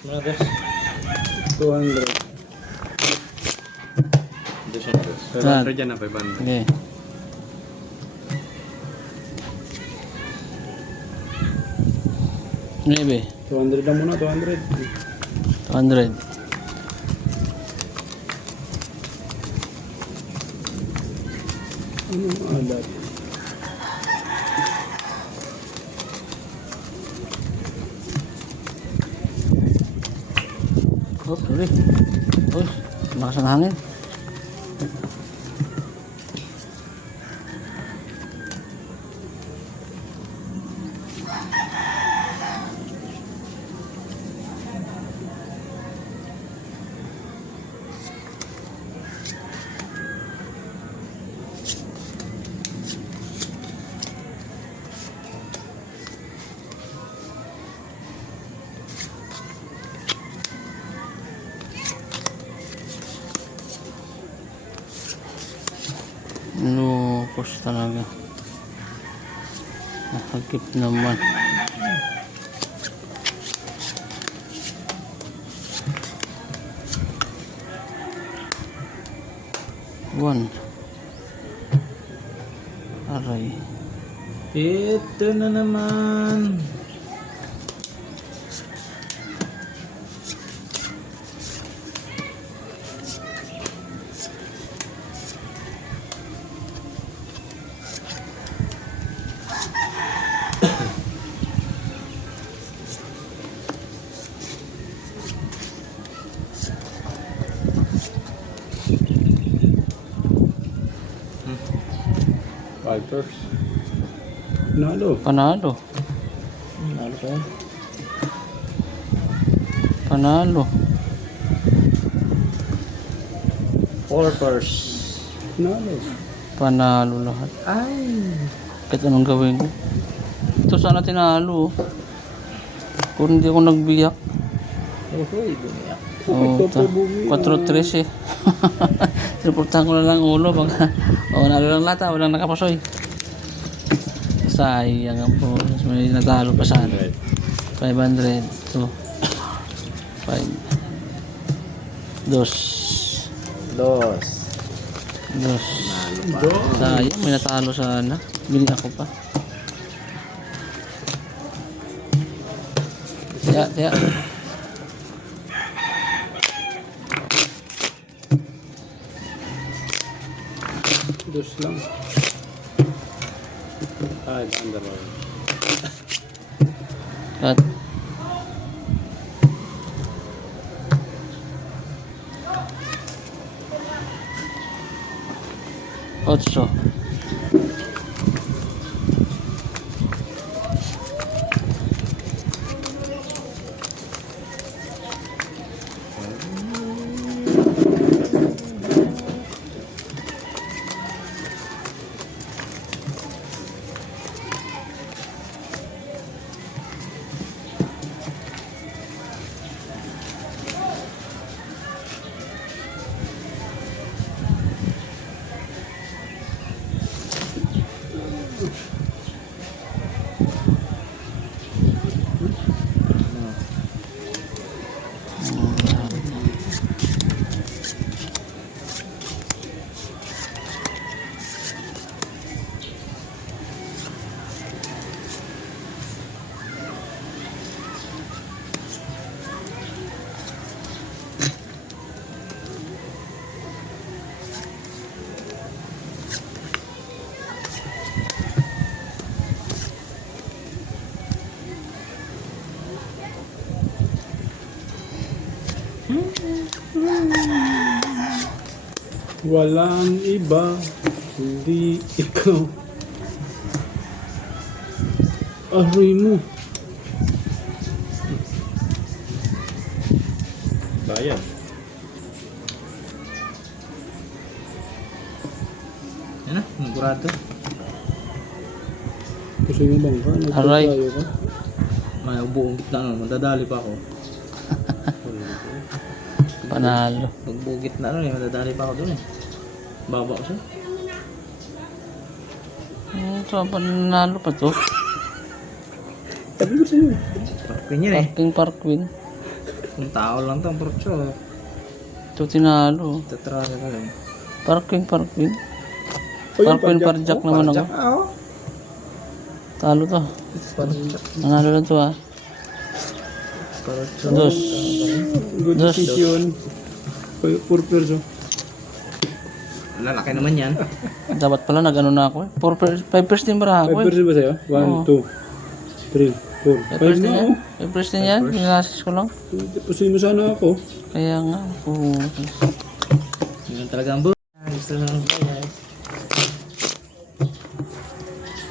Mana dos? 200. 200. 500 dyan na, 500. Okay. Maybe. 200 lang muna, 200. 200. Ano alat? Oh, sorry. Oh, lakas ng hangin. Lupos talaga. Nakagip naman. One. Aray. Ito na naman. Fighters. Nalo. Panalo. Ano pa yan? Panalo. Porpers. Nalo. Panalo lahat. Ay. Kahit anong gawin ko. Ito sana tinalo. Kung hindi ako nagbiyak. Uy, dumiyak. Oh, 4-3 eh. Reportahan ko na lang ulo. Nalo lang lahat. Walang nakapasoy. Sayang ang po. May natalo pa sana. 500. 2. 5. Dos. Dos. Dos. Sayang. May natalo sana. Bili ako pa. Tiya. Dos lang. Ay, under. At Otso. Walang iba, hindi ikaw. Aray mo. Bayan. Yan na, mugurado. Kasi yung bangka, Aray. nagpapalayo ka. May buong gitna na, madadali pa ako. Panalo. Pag buong gitna na, madadali pa ako dun eh. Baba ko siya. Ito, panalo pa to. Sabi ko sa'yo. Parking yan eh. Parking. Kung tao lang to, ang porcho. Ito tinalo. Tatrasa ka lang. Parking. O, yung Parking parjak naman ako. Oo. Talo to. Parjak. Nanalo lang to ah. Porcho. Dos. Good Dos. decision. Poor person. Lalaki naman yan. Dapat pala nag-ano na ako eh. 5 din bara ako 5 eh. person ba sa'yo? 1, 2, 3, 4, 5 na ako. 5 din yan. Pinasis ko lang. Pusin mo sana ako. Kaya nga. Oh. Yun talaga ang buhay. Gusto na ng buhay.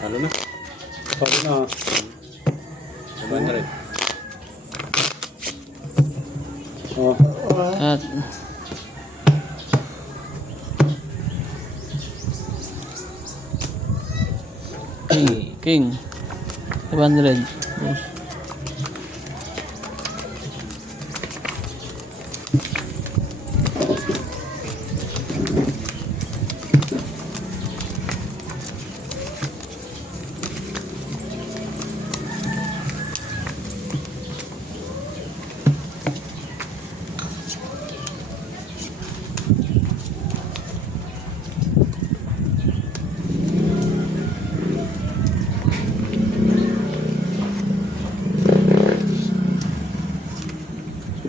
Talo na. Talo na. Sabahan na rin. Oh. At King. 500. Yes.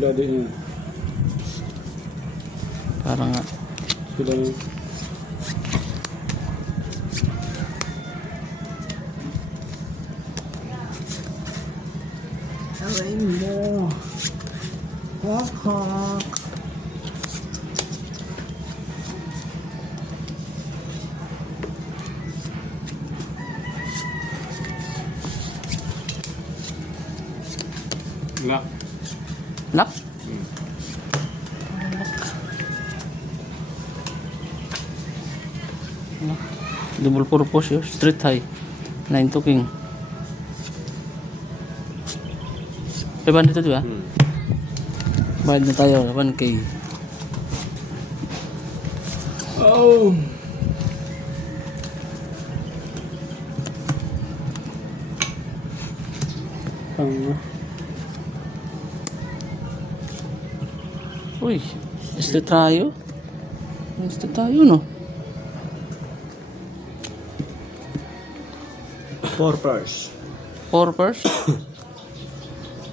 Sila din yun. Parang nga. Sila yun. Aray mo. Hok hok. Lock. Lock? Double purpose yun. Street high. 9 to king. 500 to diba? Bayad na tayo. 1K. Oh! Tanga. Uy. Este tayo. Este tayo no. Purpose. 4 purse.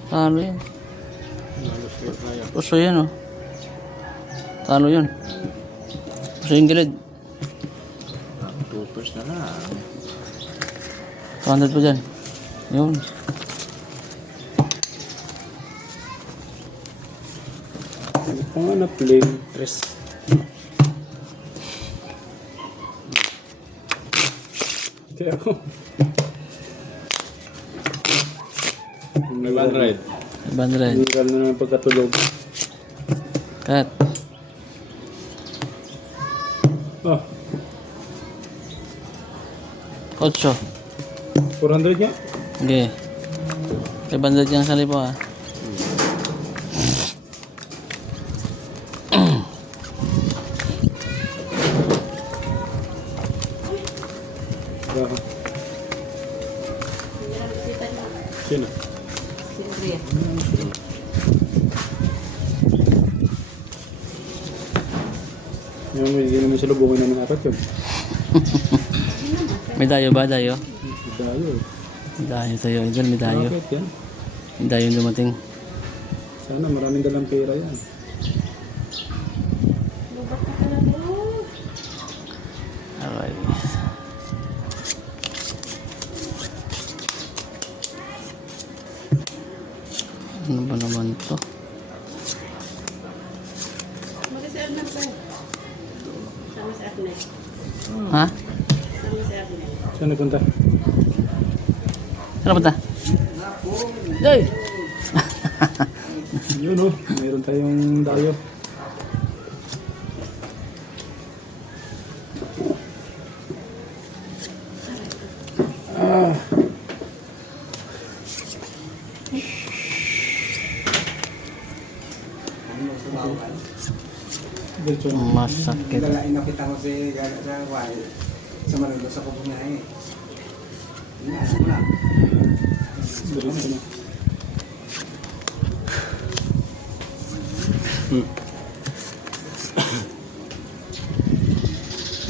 Talo yan. Puso yan oh. Talo yun. Puso yung gilid. Purpose na lang. 200 pa dyan. Yun. Ano pa nga na plain? Tres. Kaya ako. 500. 500. Hindi na naman pagkatulog. Cut. Oh, 8. 400 nga. Okay. 500 yung sali po ah. Baka. Sino? Yung hindi naman sila bukin naman apat yun. May dayo ba? Dayo? Dayo. Dayo tayo. Idol, may dayo. Bakit yan? May dayo dumating. Sana maraming dalang pera yan. Alright. Ano ba naman to? Ha? Saan nagpunta? Saan punta? Joy! Yun oh, mayroon tayong dayo. Diretso na. Masakit. Inakita ko si Gala sa Hawaii sa Manila sa Kubunahe. Wala. Diretso na.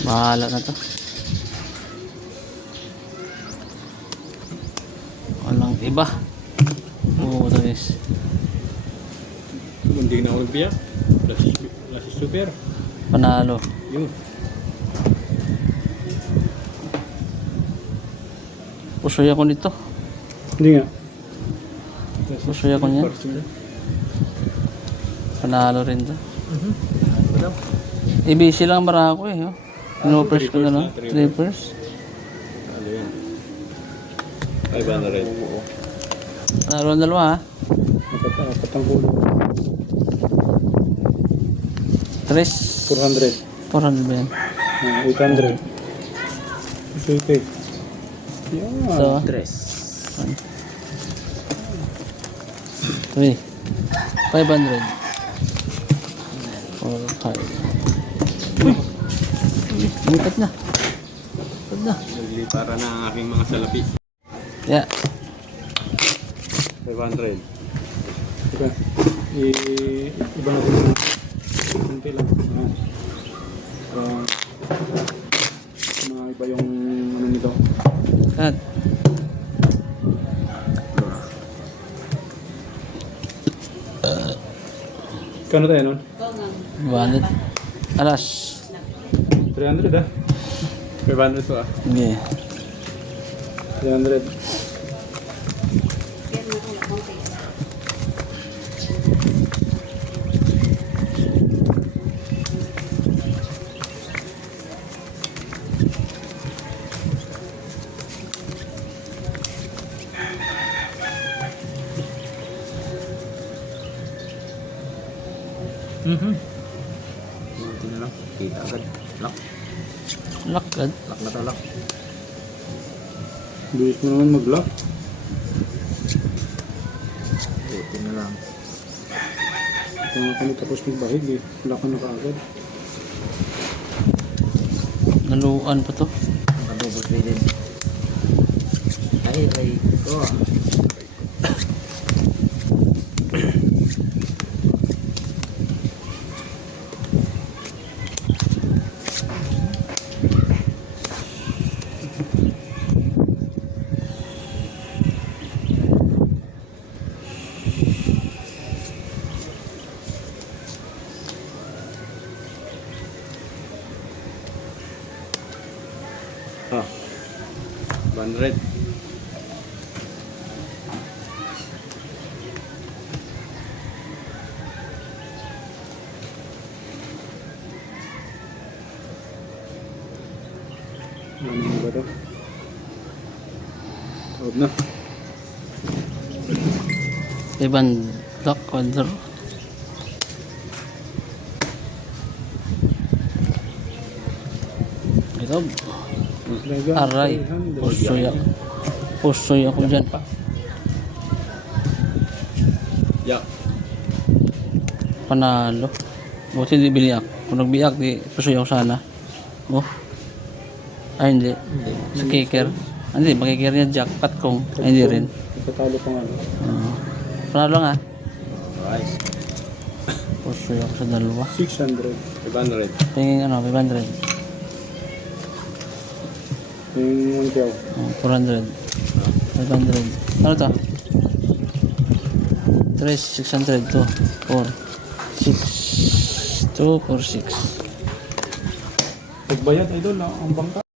Bahala na to. Walang iba. Oo, guys. Hindi na ako nagbiyak. Last super. Panalo. Yun. Pusoy ako nito. Hindi nga. Pusoy ako niyan. Panalo rin to. Ito daw. ABC lang bara ako eh. Oh. Pinopress ko na lang. Trippers. Ano yan? Ay, ba na rin? Panalo ang dalawa ha. Apat ang kulo. 3. 400. 400 ba yan? 800. Suite. Yan. So, Tres. 3. 500. 4, 5. Uy! Lipat na. Lipat na. Para na ang aking mga salapi. Yeah. 500. Teka. Iba na rin. Kunti lang. Iba yung ano nito. Cut. Kano tayo nun? 100. Alas. 300 ah. 500 to ah. Sige. 300. Ito na lang. Kita agad. Lock. Lakad. Lock na to, lock. Bilis mo naman mag-lock. Ito na lang. Ito nga kami tapos magbahig eh. Lock na kaagad. Naluan pa to. Nakadouble traded. Ay, ay ko. Ah. 100. Ano ba ito? Out na. Iban lock order. Ito. Aray. Pusoy ako. Pusoy ako dyan. Yeah. Panalo. Buti di bili ako. Kung nagbiyak, di pusoy ako sana. Oh. Ay, hindi. Sa kicker. Hindi, makikicker niya jackpot kong. Ay, hindi rin. Ikatalo pa nga. Panalo nga. Nice. Pusoy ako sa dalawa. 600. 500. Tingin ano, 500. Yung ikaw. 400. 500. Ano to? 3, 600 to. 4, 6. 2, 4, 6. Pagbayad idol ang bangka.